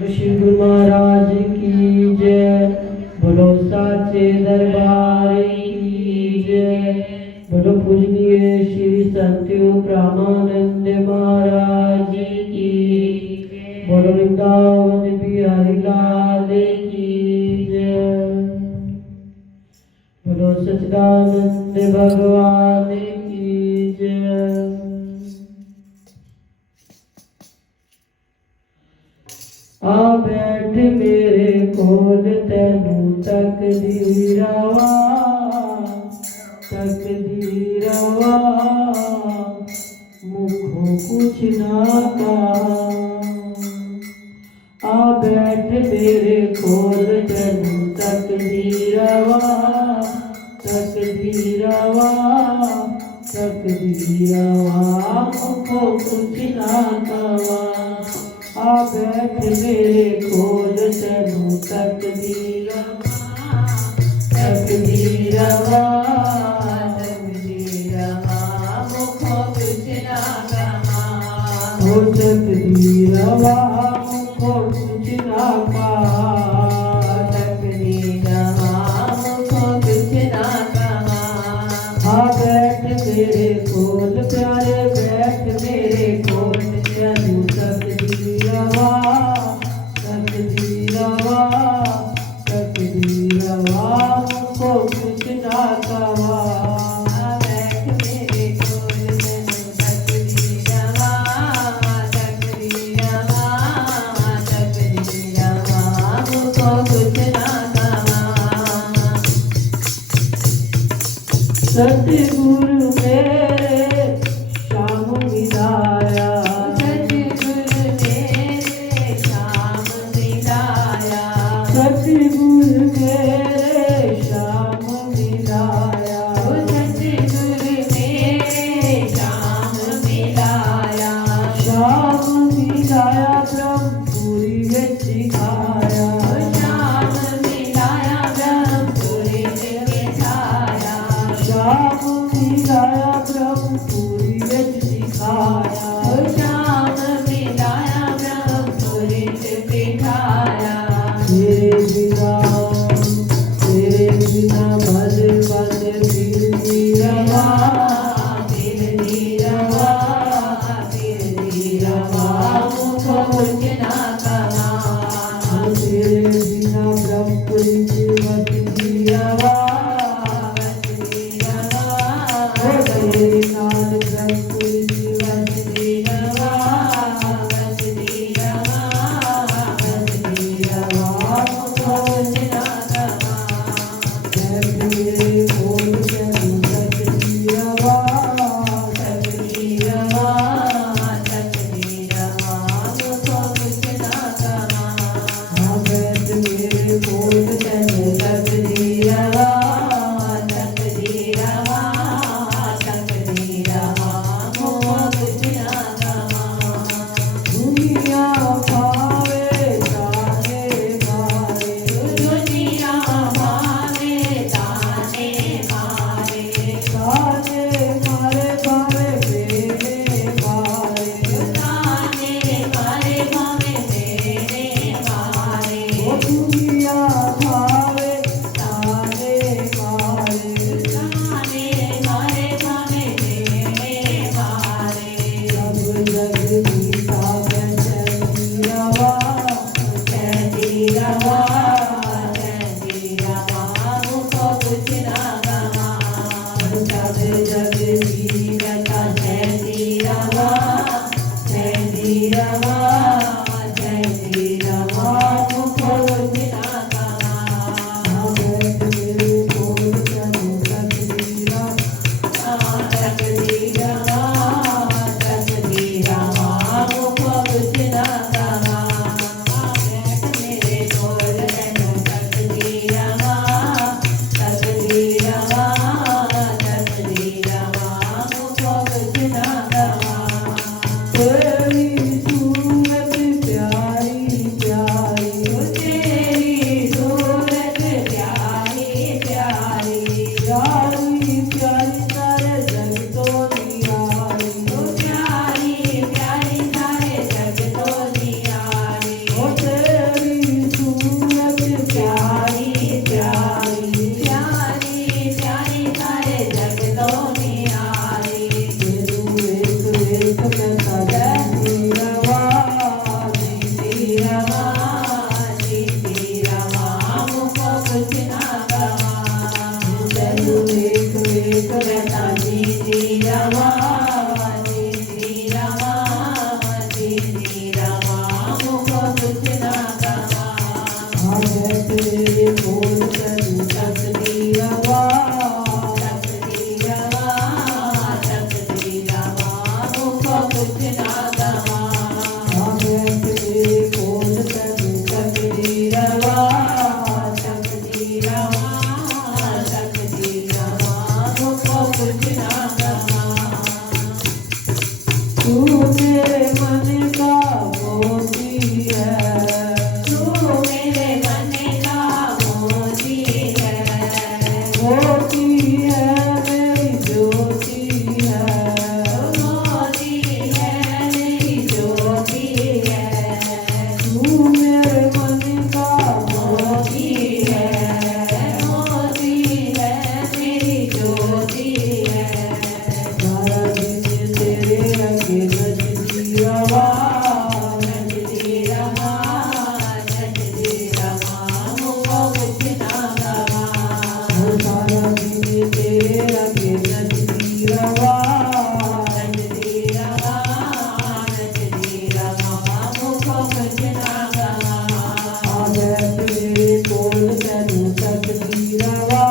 ऋषि गुरु महाराज की जय। बोलो साचे दरबार की जय। बोलो पूजनीय श्री सत्यु ब्रह्मानंद महाराज की। बोलो वृंदावन बिहारी लाल की जय। बोलो सच्चिदानंद भगवान की जय। आ बैठ मेरे कोल तैनू तकदीरवा तकदीरवा मुखों कुछ ना कहा। आ बैठ मेरे कोल तैनू तकदीरवा तकदीरवा तकदीरवा मुखों कुछ ना कहा। आ बैठ मेरे कोल तैनू तकदीरवा तकदीरवा तकदीरवा मुखों कुछ ना कहा। हो तकदीरवा मुखों कुछ ना कहा। तकदीरवा मुखों कुछ ना कहा। आ बैठ मेरे कोल प्यारे बैठ मेरे कोल तैनू तकदीरवा तकदीरवा तकदीरवा मुखों कुछ ना कहा। बैठ मेरे कोल तैनू तकदीरवा तकदीरवा तकदीरवा मुखों कुछ ना कहा। सतगुरु मेरे श्याम मिलाया सतगुरु मेरे श्याम मिलाया सतगुरु मेरे श्याम मिलाया सतगुरु मेरे श्याम मिलाया श्याम मिलाया ब्रह्मपुरी विच खाया श्याम मिलाया ब्रह्मपुरी विच खाया श्याम मिलाया ब्रह्मपुरी विच दिखाया श्याम मिलाया ब्रह्मपुरी विच बिठाया। तेरे बिना बल बल फिर नीरवा फिर नीरवा फिर नीरवा मुखों कुछ ना कहा। तेरे बिना ब्रह्मपुरी वच नीरवा तेरे नाल ब्रह्मपुरी वच नीरवा वच नीरवा वच नीरवा मुखों कुछ ना कहा। बैठ मेरे कोल तैनू तकदीरवा तकदीरवा तकदीरवा मुखों कुछ ना कहा। हाँ बैठ मेरे कोल तैनू तकदीरवा तकदीरवा तकदीरवा मुखों कुछ ना कहा। दुनिया भावे ताने मारे दुनिया भावे ताने मारे ताने मारे भावे मेरे मारे ताने मारे भावे मेरे मारे। ओ दुनिया भावे ताने मारे ताने मारे भावे मेरे मारे। सब जग गीता तकदीरवा तकदीरवा तकदीरवा मुखों कुछ ना कहा। सब जग गीता तकदीरवा तकदीरवा तकदीरवा मुखों कुछ ना कहा। बैठ मेरे कोल तैनू तकदीरवा तकदीरवा तकदीरवा मुखों कुछ ना कहा। बैठ मेरे कोल तैनू तकदीरवा तकदीरवा तकदीरवा मुखों कुछ ना कहा। तेरी सूरत श्री रामा मुख कुछ ना गवा आगे तेरे बोल तनु तकदीर वा तकदीर वा तकदीर वा मुख कुछ ना गवा आगे तेरे बोल तनु तकदीर वा तकदीर वा तकदीर वा मुख कुछ ना गवा तू मेरे मन का मोती है तू मेरे मन का मोती है मोती है मेरी ज्योति है मोती है मेरी ज्योति है तू मेरे मन का मोती है मोती है मेरी ज्योति है सारा दिन तेरे आगे नजदी रवा नजदी रमा मुख कुछ ना गवा सारा दिन तेरे आगे नजदी रवा नजदी रमा मुख कुछ ना गवा आगे तेरे बोल तनु तकदी रवा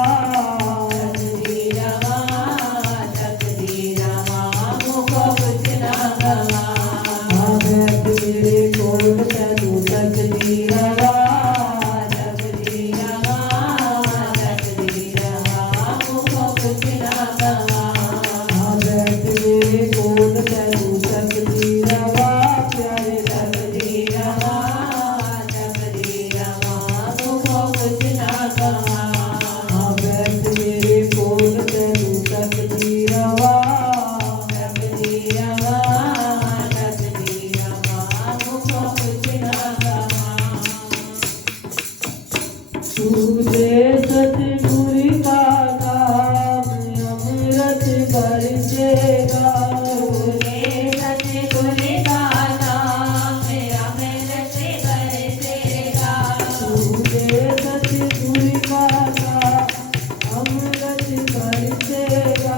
तकदीर वा मुख कुछ ना गवा आगे तेरे बोल तनु तकदी रवा तकदीर वा मुख कुछ ना गवा आगे तेरे बोल तनु तकदी रवा प्यारे तकदीर वा मुख कुछ ना गवा आगे तेरे बोल तनु तकदी रवा तकदीर वा मुख कुछ ना गवा तुझे सतगुरु का नाम अमृत बरसेगा तुझे सतगुरु का नाम अमृत बरसेगा तुझे सतगुरु का नाम अमृत बरसेगा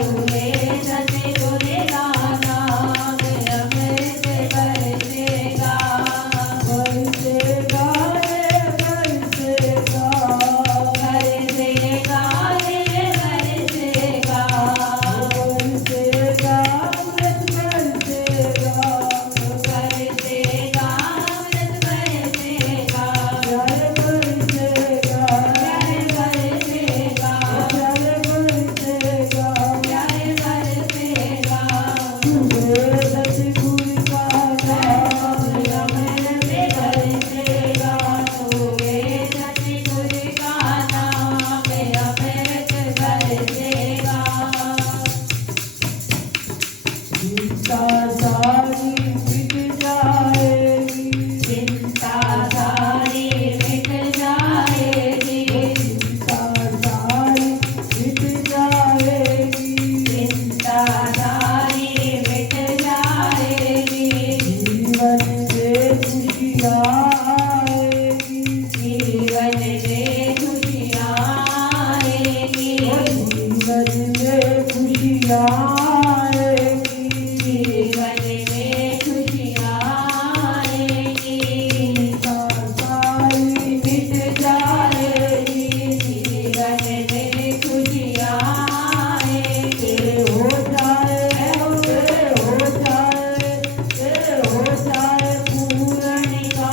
तुझे सतगुरु का नाम अमृत बरसेगा बरसेगा रे बरसेगा बरसेगा रे बरसेगा बरसेगा अमृत बरसेगा बरसेगा अमृत बरसेगा प्यार बरसेगा प्यार बरसेगा प्यार बरसेगा प्यार बरसेगा तुझे सतगुरु का नाम अमृत बरसेगा तुझे सतगुरु का नाम अमृत बरसेगा चिंता सारी मिट जाएगी चिंता सारी मिट जाएगी चिंता सारी मिट जाएगी चिंता सारी मिट जाएगी जीवन में खुशियाँ आएगी जीवन में खुशियाँ आएगी जीवन में खुशियाँ आएगी जीवन में खुशियाँ आएगी चिंता सारी मिट जाएगी जीवन में खुशियाँ आएगी हो जाए हो जाए पूर्ण का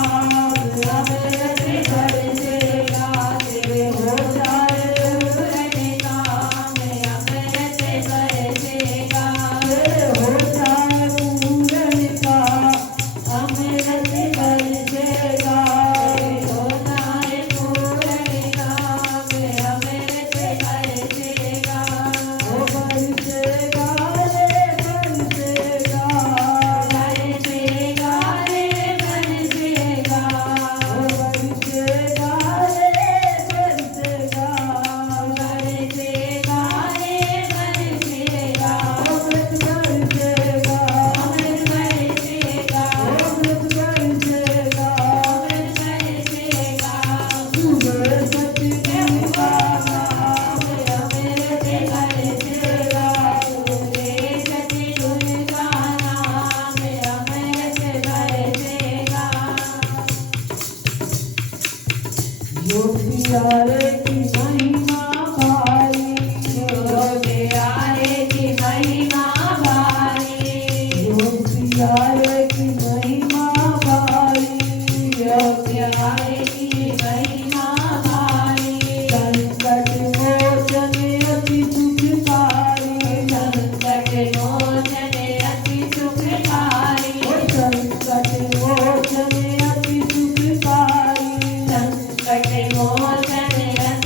प्यारे की महिमा भारी जो प्यारे की महिमा भारी जो प्यारे की महिमा भारी जो प्यारे की महिमा भारी संकट मोचन अति सुखकारी संकट मोचन अति सुखकारी संकट मोचन अति सुखकारी संकट मोचन अति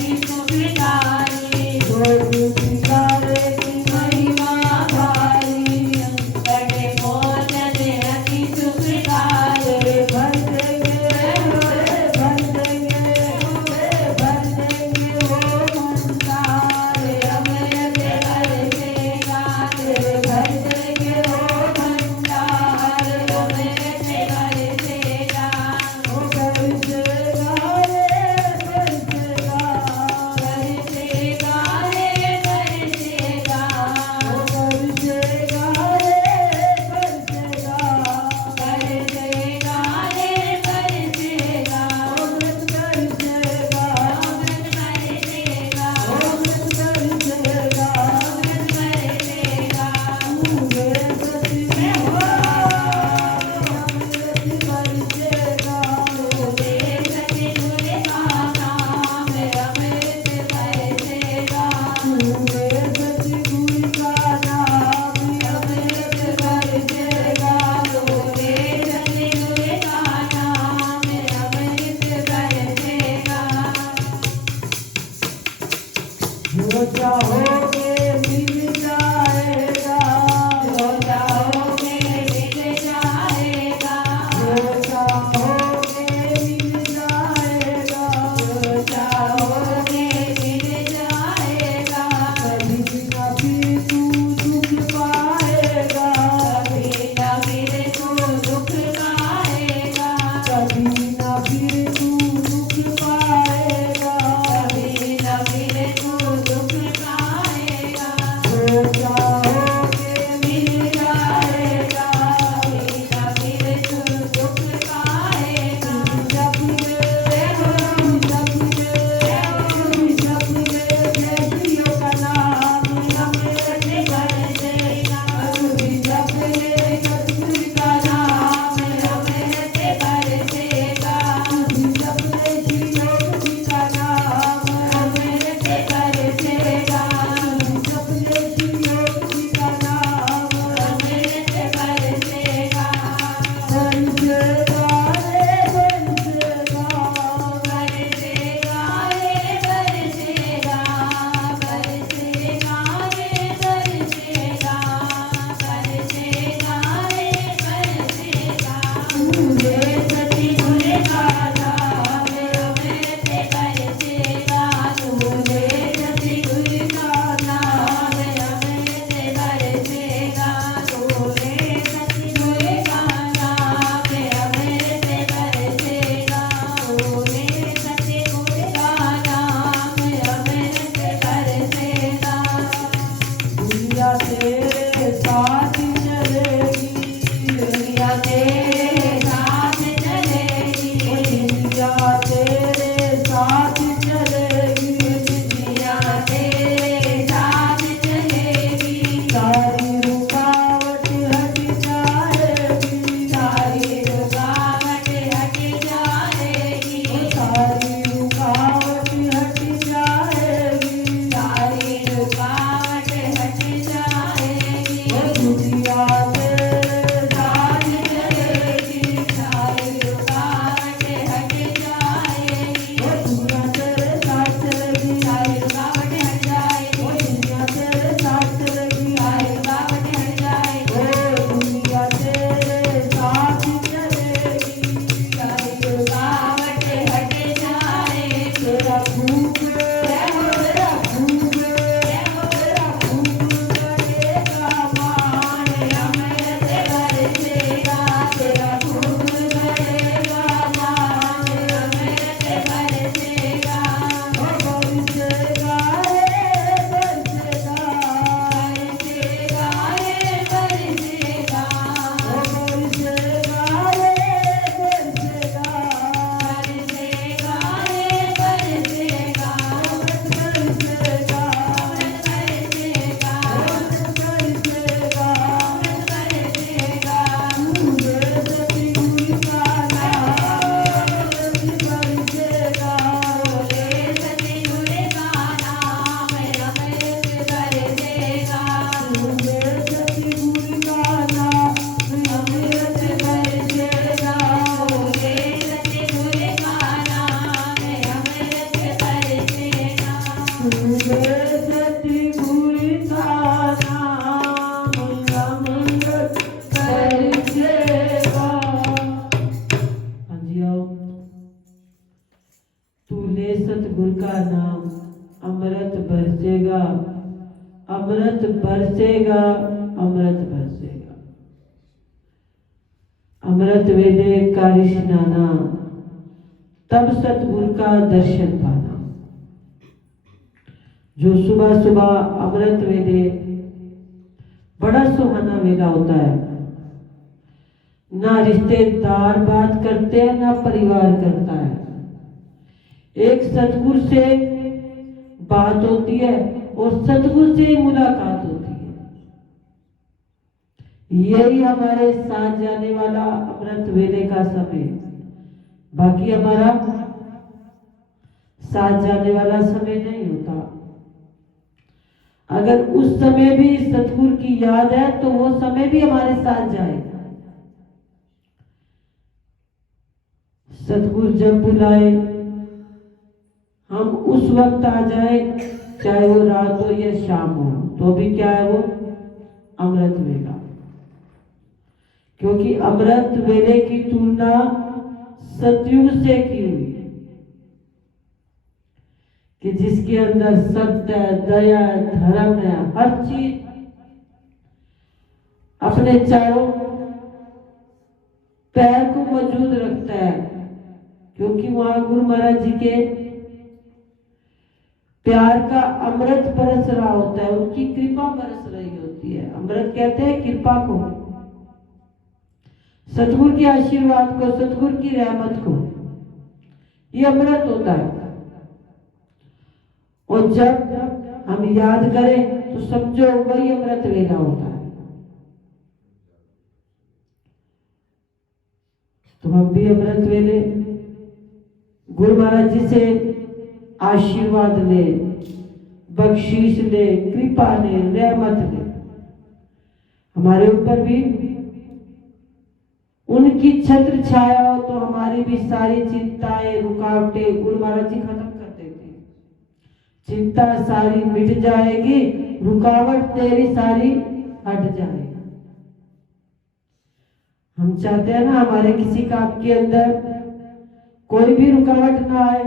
अमृत बरसेगा, अमृत बरसेगा। अमृत वेले का स्नाना, तब सतगुरु का दर्शन पाना। जो सुबह सुबह अमृत वेले बड़ा सुहाना वेला होता है। ना रिश्तेदार बात करते हैं, ना परिवार करता है। एक सतगुरु से बात होती है और सतगुरु से मुलाकात होती है। यही हमारे साथ जाने वाला अमृत वेले का समय। बाकी हमारा साथ जाने वाला समय नहीं होता। अगर उस समय भी सतगुरु की याद है तो वो समय भी हमारे साथ जाएगा। सतगुरु जब बुलाए हम उस वक्त आ जाए, चाहे वो रात हो या शाम हो, तो भी क्या है वो अमृत वेला। क्योंकि अमृत वेले की तुलना सतयुग से की हुई कि जिसके अंदर सत्य, दया, धर्म है, हर चीज अपने चारों पैर को मौजूद रखता है। क्योंकि वहां गुरु महाराज जी के प्यार का अमृत बरस रहा होता है, उनकी कृपा बरस रही होती है। अमृत कहते हैं कृपा को, सतगुरु के आशीर्वाद को, सतगुरु की रहमत को। ये अमृत होता है। और जब हम याद करें तो समझो वही अमृत वेला होता है। तो हम भी अमृत वेले गुरु महाराज जी से आशीर्वाद ले, बख्शीश ले, कृपा ले, रहमत ले। हमारे ऊपर भी उनकी छत्र छाया हो तो हमारी भी सारी चिंताएं, रुकावटें गुरु महाराज जी खत्म कर देते हैं। चिंता सारी मिट जाएगी, रुकावट तेरी सारी हट जाएगी। हम चाहते हैं ना हमारे किसी काम के अंदर कोई भी रुकावट ना आए,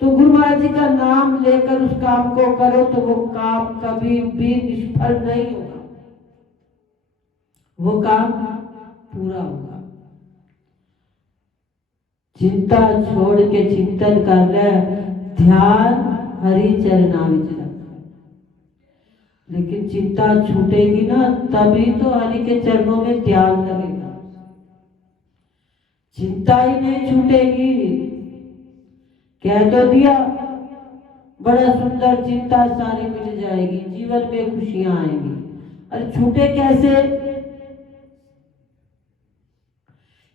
तो गुरु महाराज जी का नाम लेकर उस काम को करो तो वो काम कभी भी निष्फल नहीं होगा, वो काम पूरा होगा। चिंता छोड़ के चिंतन कर ले, ध्यान हरि चरणा विच रख। लेकिन चिंता छूटेगी ना, तभी तो हरि के चरणों में ध्यान लगेगा। चिंता ही नहीं छूटेगी, कह तो दिया बड़ा सुंदर, चिंता सारी मिट जाएगी, जीवन में खुशियां आएंगी। अरे छूटे कैसे?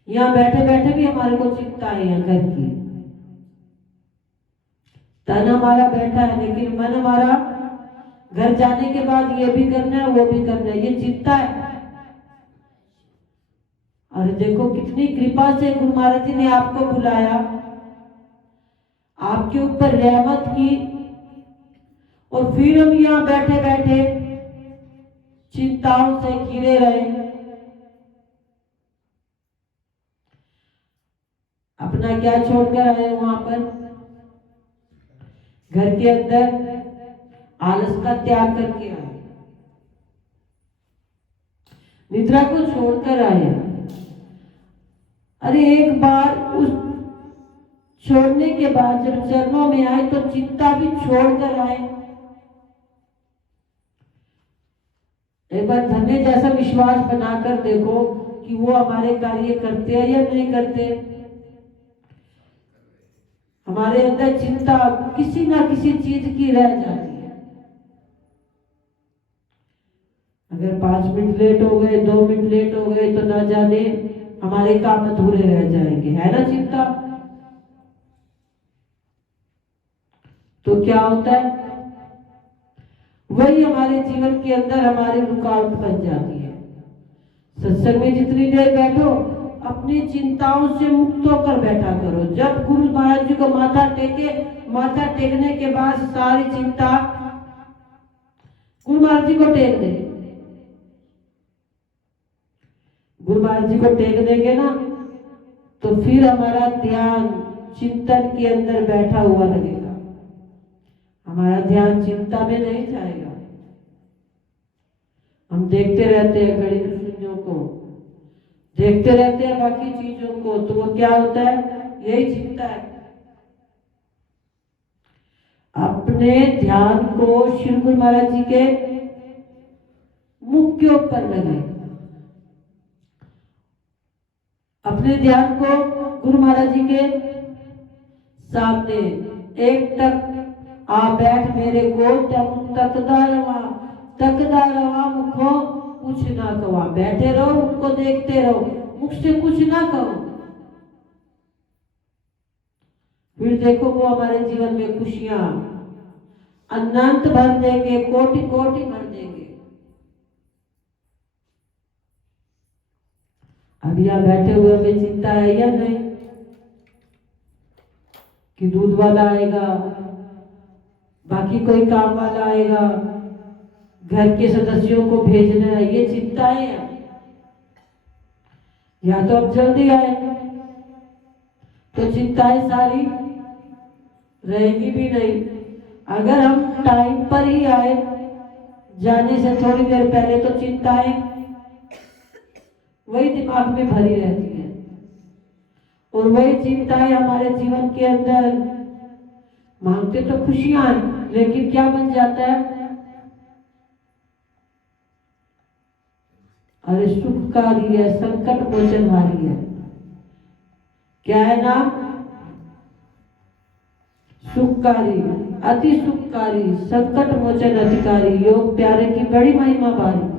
यहाँ बैठे बैठे भी हमारे को चिंता है घर की। तन हमारा बैठा है लेकिन मन हमारा घर जाने के बाद ये भी करना है, वो भी करना है, ये चिंता है। और देखो कितनी कृपा से गुरु महाराज जी ने आपको बुलाया, आपके ऊपर रहमत की, और फिर हम यहाँ बैठे बैठे चिंताओं से घिरे रहे। अपना क्या छोड़कर आए वहां पर? घर के अंदर आलस का त्याग करके आए, निद्रा को छोड़कर आए। अरे एक बार उस छोड़ने के बाद जब चरणों में आए तो चिंता भी छोड़कर आए। एक बार धन्य जैसा विश्वास बनाकर देखो कि वो हमारे कार्य करते हैं या नहीं करते। हमारे अंदर चिंता किसी ना किसी चीज की रह जाती है। अगर 5 मिनट लेट हो गए, 2 मिनट लेट हो गए, तो ना जाने हमारे काम अधूरे रह जाएंगे, है ना चिंता। तो क्या होता है, वही हमारे जीवन के अंदर हमारी रुकावट बन जाती है। सत्संग में जितनी देर बैठो अपनी चिंताओं से मुक्त होकर बैठा करो। जब गुरु महाराज जी को माथा टेके, माथा टेकने के बाद सारी चिंता गुरु महाराज जी को टेक दे। गुरु महाराज जी को टेक देंगे ना तो फिर हमारा ध्यान चिंतन के अंदर बैठा हुआ लगेगा, हमारा ध्यान चिंता में नहीं जाएगा। हम देखते रहते हैं घड़ी दुश्मनियों को, देखते रहते हैं बाकी चीजों को, तो वो क्या होता है, यही चिंता है। अपने ध्यान को श्री गुरु महाराज जी के मुख के ऊपर लगाए, अपने ध्यान को गुरु महाराज जी के सामने एक तक आ बैठ मेरे को तकदा रवा मुखो कुछ ना कवा, बैठे रहो उनको देखते रहो, मुख से कुछ ना कहो। फिर देखो वो हमारे जीवन में खुशियां अनंत भर देंगे, कोटि कोटि भर देंगे। अब यहाँ बैठे हुए हमें चिंता है या नहीं कि दूध वाला आएगा, बाकी कोई काम वाला आएगा, घर के सदस्यों को भेजना है, ये चिंताएं हैं। या तो अब जल्दी आए तो चिंताएं सारी रहेगी भी नहीं। अगर हम टाइम पर ही आए, जाने से थोड़ी देर पहले, तो चिंताएं वही दिमाग में भरी रहती है और वही चिंताएं हमारे जीवन के अंदर, मांगते तो खुशियां हैं लेकिन क्या बन जाता है, अरे सुखकारी है, संकट मोचन वाली है। क्या है नाम, सुखकारी, अति सुखकारी, संकट मोचन अधिकारी, योग प्यारे की बड़ी महिमा भारी।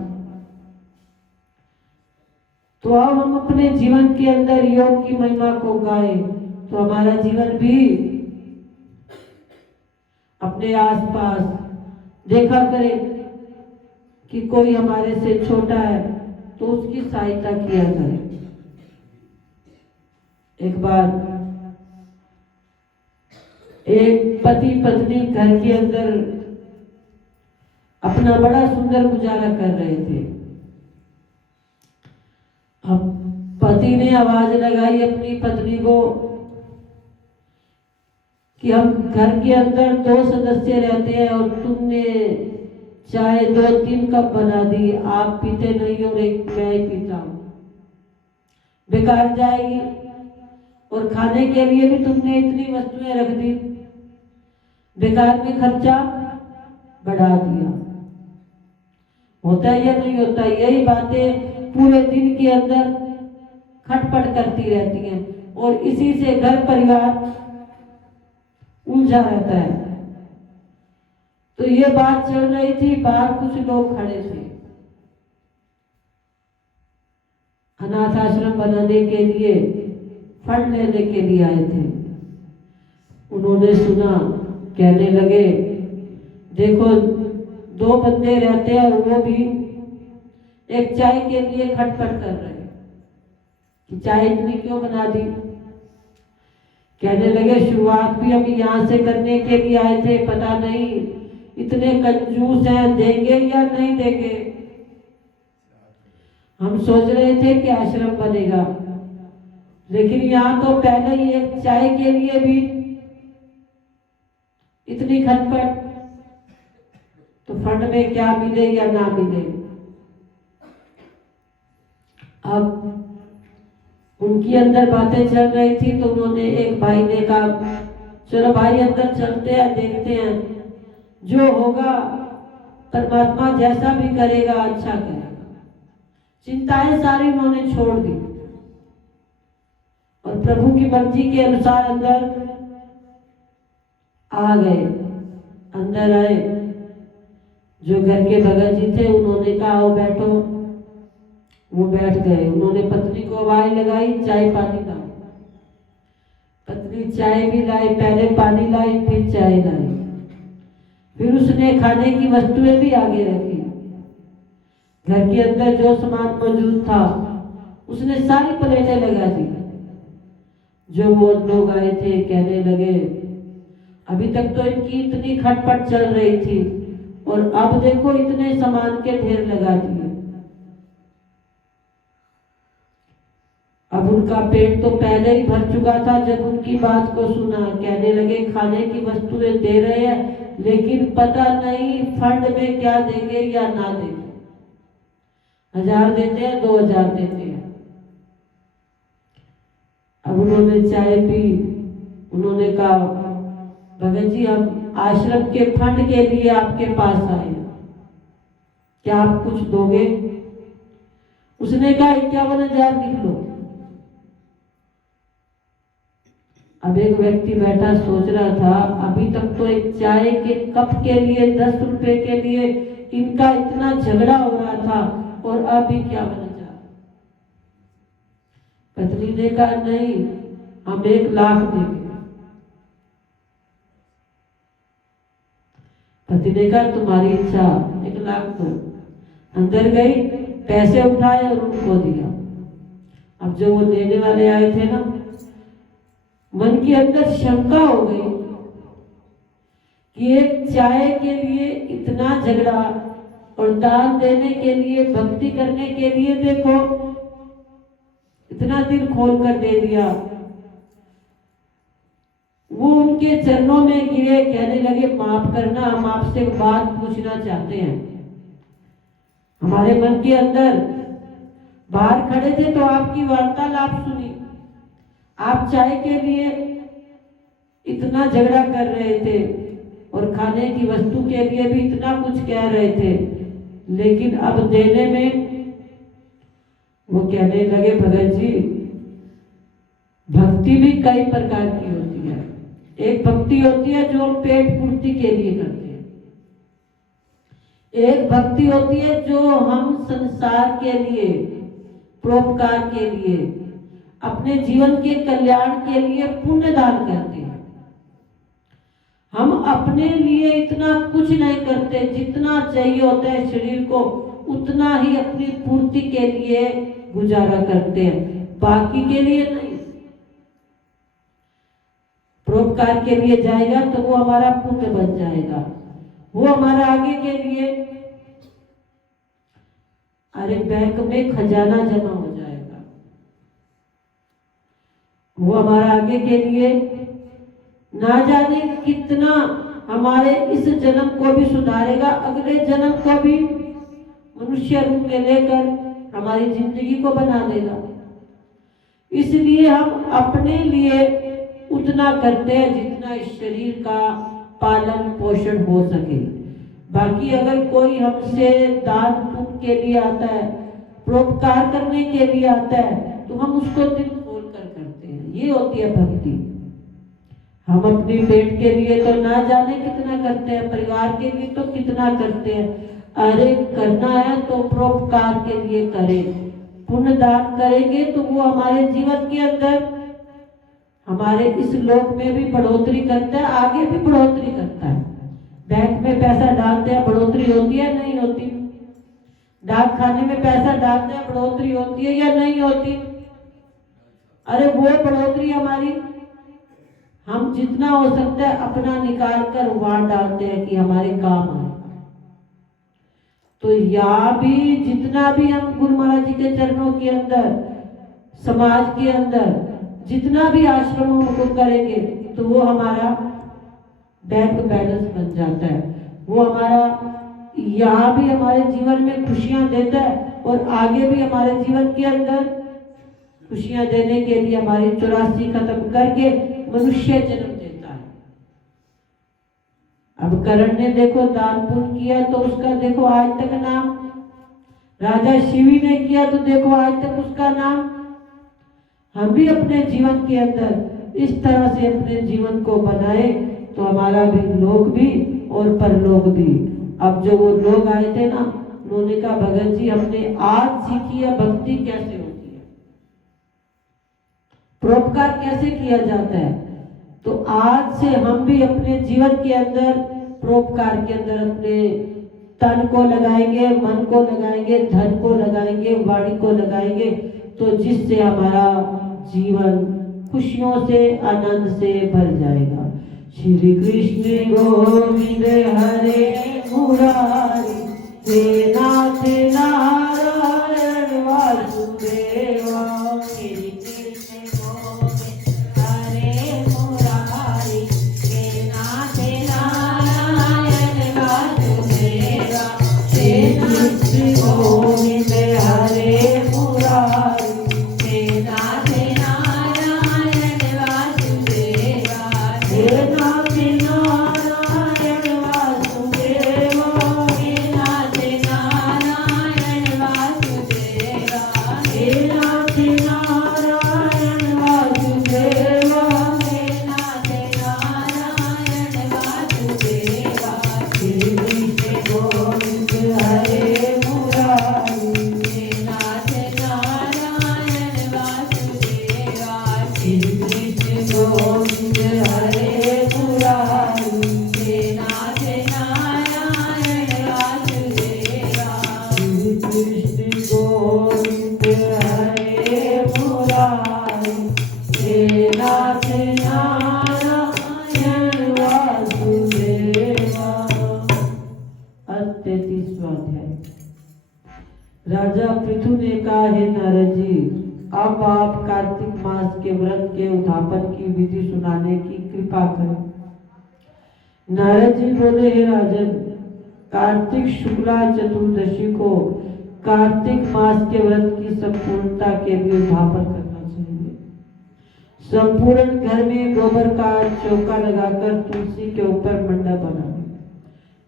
तो अब हम अपने जीवन के अंदर योग की महिमा को गाएं तो हमारा जीवन भी अपने आसपास देखा करे कि कोई हमारे से छोटा है तो उसकी सहायता किया करें। एक बार एक पति पत्नी घर के अंदर अपना बड़ा सुंदर गुजारा कर रहे थे। अब पति ने आवाज लगाई अपनी पत्नी को कि हम घर के अंदर 2 सदस्य रहते हैं और तुमने चाय 2-3 कप बना दी, आप पीते नहीं और एक मैं ही पीता हूं, बेकार जाएगी। और खाने के लिए भी तुमने इतनी वस्तुएं रख दी, बेकार में खर्चा बढ़ा दिया। होता है या नहीं होता? यही बातें पूरे दिन के अंदर खटपट करती रहती हैं और इसी से घर परिवार उलझा रहता है। तो ये बात चल रही थी, बाहर कुछ लोग खड़े थे, अनाथ आश्रम बनाने के लिए फंड लेने के लिए आए थे। उन्होंने सुना, कहने लगे देखो 2 बंदे रहते हैं और वो भी एक चाय के लिए खटपट कर रहे हैं कि चाय इतनी क्यों बना दी। कहने लगे शुरुआत भी हम यहाँ से करने के लिए आए थे, पता नहीं इतने कंजूस हैं, देंगे या नहीं देंगे। हम सोच रहे थे कि आश्रम बनेगा, लेकिन यहाँ तो पहले ही एक चाय के लिए भी इतनी खटपट, तो फंड में क्या मिले या ना मिले। अब उनकी अंदर बातें चल रही थी तो उन्होंने, एक भाई ने कहा चलो भाई अंदर चलते हैं, देखते हैं जो होगा परमात्मा जैसा भी करेगा अच्छा करेगा। चिंताएं सारी उन्होंने छोड़ दी और प्रभु की मर्जी के अनुसार अंदर आ गए। अंदर आए, जो घर के भगत जी थे उन्होंने कहा आओ बैठो, वो बैठ गए। उन्होंने पत्नी को आवाज लगाई चाय पानी लाओ। पत्नी चाय भी लाई, पहले पानी लाई फिर चाय लाई, फिर उसने खाने की वस्तुएं भी आगे रखी। घर के अंदर जो सामान मौजूद था उसने सारी प्लेटें लगा दी। जो वो लोग आए थे कहने लगे अभी तक तो इनकी इतनी खटपट चल रही थी और अब देखो इतने सामान के ढेर लगा दिए। अब उनका पेट तो पहले ही भर चुका था। जब उनकी बात को सुना, कहने लगे खाने की वस्तुएं दे रहे हैं लेकिन पता नहीं फंड में क्या देंगे या ना देंगे। 1000 देते हैं, 2000 देते हैं। अब उन्होंने चाय पी, उन्होंने कहा भगत जी हम आश्रम के फंड के लिए आपके पास आए हैं, क्या आप कुछ दोगे? उसने कहा 51,000 लिख लो। अब एक व्यक्ति बैठा सोच रहा था, अभी तक तो एक चाय के कप के लिए 10 रुपए के लिए इनका इतना झगड़ा हो रहा था, और अभी क्या बन जा। पत्नी ने कहा नहीं, हम 1 लाख देंगे। पति ने कहा तुम्हारी इच्छा, 1 लाख दो। अंदर गई, पैसे उठाए और उनको दिया। अब जो वो लेने वाले आए थे ना, मन के अंदर शंका हो गई कि एक चाय के लिए इतना झगड़ा, और दान देने के लिए, भक्ति करने के लिए देखो इतना दिल खोल कर दे दिया। वो उनके चरणों में गिरे, कहने लगे माफ करना, हम आपसे एक बात पूछना चाहते हैं। हमारे मन के अंदर बाहर खड़े थे तो आपकी वार्तालाप सुनी, आप चाय के लिए इतना झगड़ा कर रहे थे और खाने की वस्तु के लिए भी इतना कुछ कह रहे थे, लेकिन अब देने में वो कहने लगे भगत जी भक्ति भी कई प्रकार की होती है। एक भक्ति होती है जो हम पेट पूर्ति के लिए करते हैं, एक भक्ति होती है जो हम संसार के लिए, परोपकार के लिए, अपने जीवन के कल्याण के लिए पुण्य दान करते हैं। हम अपने लिए इतना कुछ नहीं करते, जितना चाहिए होता है शरीर को उतना ही अपनी पूर्ति के लिए गुजारा करते हैं, बाकी के लिए नहीं। परोपकार के लिए जाएगा तो वो हमारा पुण्य बन जाएगा, वो हमारा आगे के लिए, अरे बैंक में खजाना जमा हो जाएगा, वो हमारा आगे के लिए ना जाने कितना हमारे इस जन्म को भी सुधारेगा, अगले जन्म को भी मनुष्य रूप में लेकर हमारी जिंदगी को बना देगा। इसलिए हम अपने लिए उतना करते हैं जितना इस शरीर का पालन पोषण हो सके। बाकी अगर कोई हमसे दान पुण्य के लिए आता है, परोपकार करने के लिए आता है, तो हम उसको दिल खोल कर करते हैं। ये होती है भक्ति। हम अपनी पेट के लिए तो ना जाने कितना करते हैं, परिवार के लिए तो कितना करते हैं। अरे करना है तो परोपकार के लिए करें, पुण्य दान करेंगे तो वो हमारे जीवन के अंदर, हमारे इस लोक में भी बढ़ोतरी करता है, आगे भी बढ़ोतरी करता है। बैंक में पैसा डालते हैं, बढ़ोतरी होती है नहीं होती? डाक खाने में पैसा डालते हैं, बढ़ोतरी होती है या नहीं होती? अरे वो बढ़ोतरी हमारी, हम जितना हो सकता है अपना निकाल कर वहां डालते हैं कि हमारे काम आए। तो यहाँ भी जितना भी हम गुरु महाराज जी के चरणों के अंदर, समाज के अंदर जितना भी आश्रमों को करेंगे तो वो हमारा बैंक बैलेंस बन जाता है, वो हमारा यहाँ भी हमारे जीवन में खुशियां देता है और आगे भी हमारे जीवन के अंदर खुशियां देने के लिए हमारी 84 खत्म करके मनुष्य जन्म देता है। अब करण ने देखो दान पुण्य किया तो उसका देखो आज तक नाम, राजा शिवी ने किया तो देखो आज तक उसका नाम। हम भी अपने जीवन के अंदर इस तरह से अपने जीवन को बनाए तो हमारा भी लोक भी और परलोक भी। अब जो वो लोग आए थे ना, उन्होंने कहा भगत जी हमने आज सीखी है भक्ति कैसे होती है, परोपकार कैसे किया जाता है। तो आज से हम भी अपने जीवन के अंदर परोपकार के अंदर अपने तन को लगाएंगे, मन को लगाएंगे, धन को लगाएंगे, वाणी को लगाएंगे, तो जिससे हमारा जीवन खुशियों से आनंद से भर जाएगा। श्री कृष्ण गोविंद हरे मुरारी, हे नाथ नारायण वासुदेवा। श्री कृष्ण गोविंद हरे मुरारी, हे नाथ नारायण वासुदेवा। श्री कृष्ण गोविंद के व्रत के उद्यापन की विधि सुनाने की कृपा करें। नारद जी बोले, हे राजन, कार्तिक शुक्ला चतुर्दशी को कार्तिक मास के व्रत की संपूर्णता के लिए उद्यापन करना चाहिए। संपूर्ण घर में गोबर का चौका लगाकर तुलसी के ऊपर मंडप बनाएं।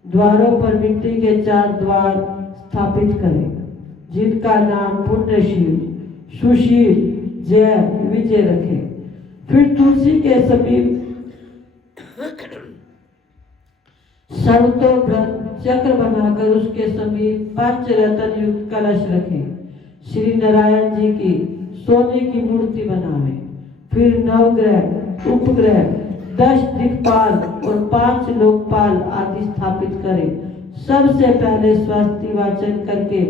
द्वारों पर मिट्टी के 4 द्वार स्थापित करें, जिनका नाम पुण्यशील, सुशील, जय, विजय रखें। फिर तुलसी के समीप सर्वतोभृत चक्र बनाकर उसके समीप 5 रत्न युक्त कलश रखें। श्री नारायण जी की सोने की मूर्ति बनावें। फिर 9 ग्रह, उपग्रह, 10 दिक्पाल और 5 लोकपाल आदि स्थापित करें। सबसे पहले स्वस्ति वाचन करके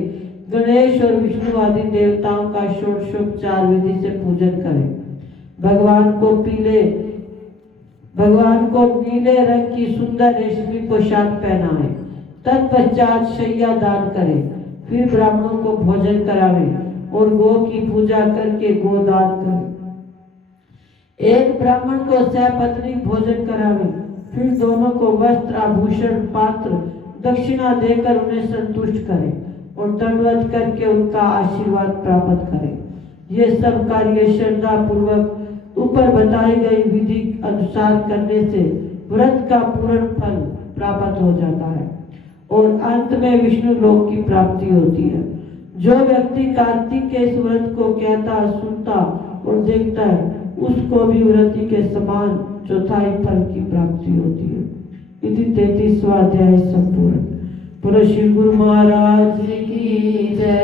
गणेश और विष्णु आदि देवताओं का षोडशोपचार विधि से पूजन करें। भगवान को नीले रंग की सुंदर रेशमी पोशाक पहनाएं। तत्पश्चात शैया दान करें। फिर ब्राह्मणों को भोजन करावें और गौ की पूजा करके गोदान करें। एक ब्राह्मण को सहपत्नी भोजन करावें। फिर दोनों को वस्त्र, आभूषण, पात्र, दक्षिणा देकर उन्हें संतुष्ट करें और दंडवत करके उनका आशीर्वाद प्राप्त करें। ये सब कार्य श्रद्धा पूर्वक ऊपर बताई गई विधि अनुसार करने से व्रत का पूर्ण फल प्राप्त हो जाता है और अंत में विष्णु लोक की प्राप्ति होती है। जो व्यक्ति कार्तिक के इस व्रत को कहता, सुनता और देखता है, उसको भी व्रती के समान चौथाई फल की प्राप्ति होती है। इति 33वां अध्याय संपूर्ण। बोलो श्री गुरु महाराज की जय।